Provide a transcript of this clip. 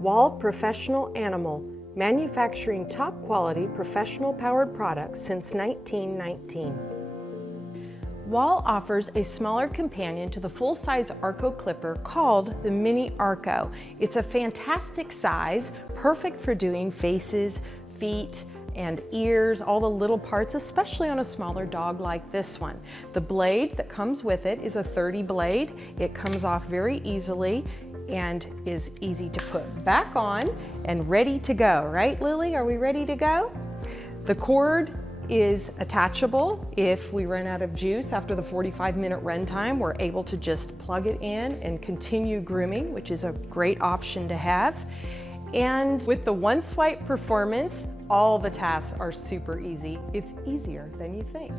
Wahl Professional Animal, manufacturing top quality professional powered products since 1919. Wahl offers a smaller companion to the full-size Arco clipper called the MiniArco. It's a fantastic size, perfect for doing faces, feet, and ears, all the little parts, especially on a smaller dog like this one. The blade that comes with it is a 30 blade. It comes off very easily and is easy to put back on and ready to go. Right, Lily? Are we ready to go? The cord is attachable. If we run out of juice after the 45-minute run time, we're able to just plug it in and continue grooming, which is a great option to have. And with the one swipe performance, all the tasks are super easy. It's easier than you think.